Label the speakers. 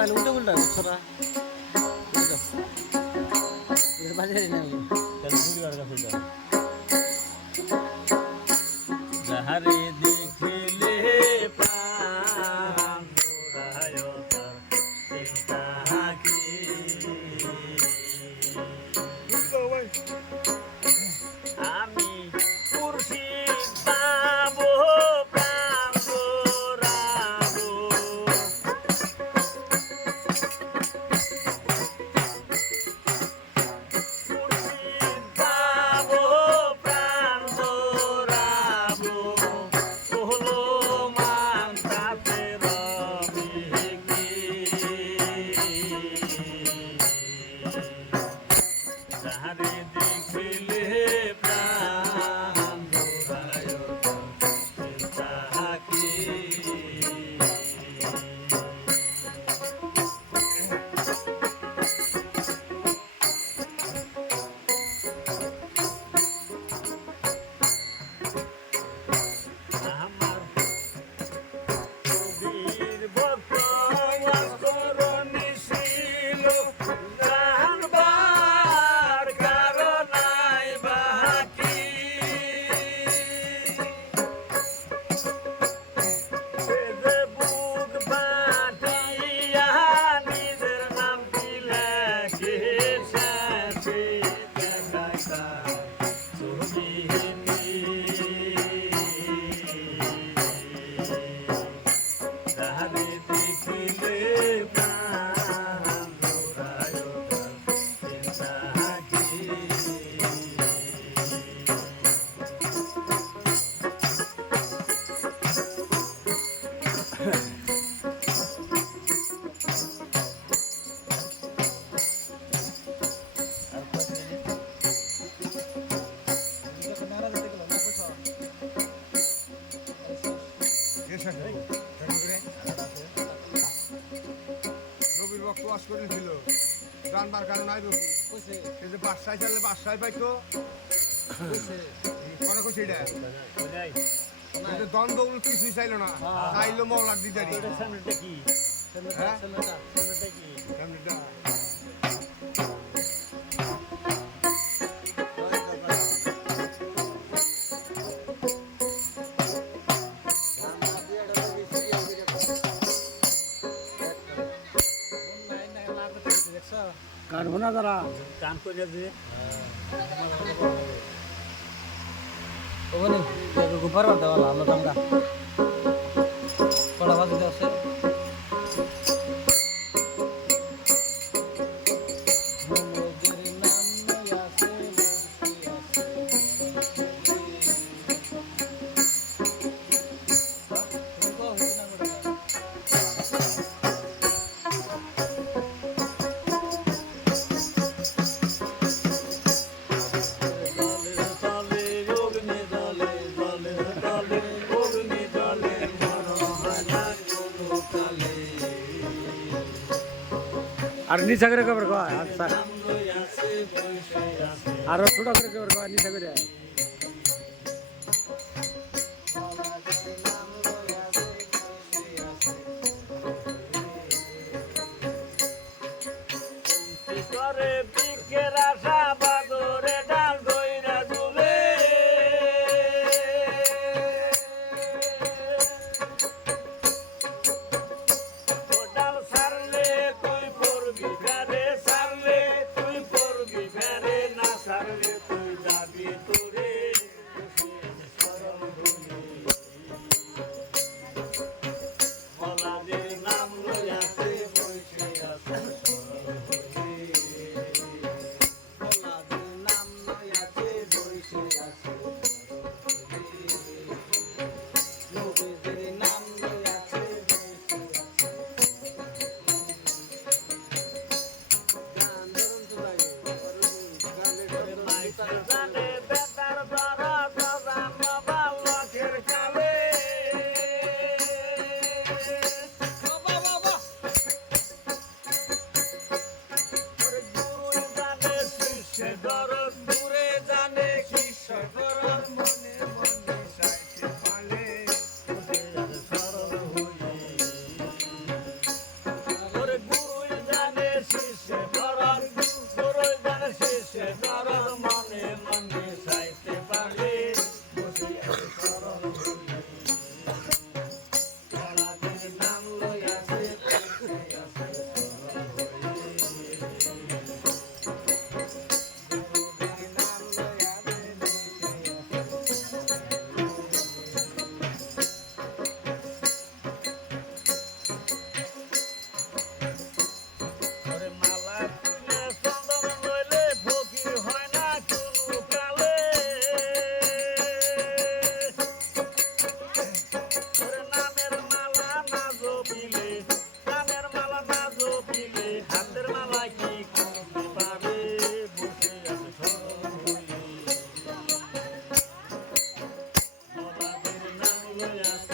Speaker 1: লাগাইলে উল্টো উল্টা ছোটা বাজারে নেই
Speaker 2: রবির বক্ত ওয়াশ করে দিল জানবার কারণ নাই রবি এই যে বাসায় চাইলে বাসায় পাইতো। মনে করছি এটা? দ্বন্দ্ব কিছুই চাইলো না। চাইলো মৌলার দিদারি। হ্যাঁ?
Speaker 1: কাটবো না তারা।
Speaker 3: কাম করে যে
Speaker 1: ওখানে গুপার দেওয়া আমরা আর নিচা করে খবর কয় আচ্ছা আর ছোট করে খবর কয় নিচা করে।
Speaker 3: কি Hey. Goiás.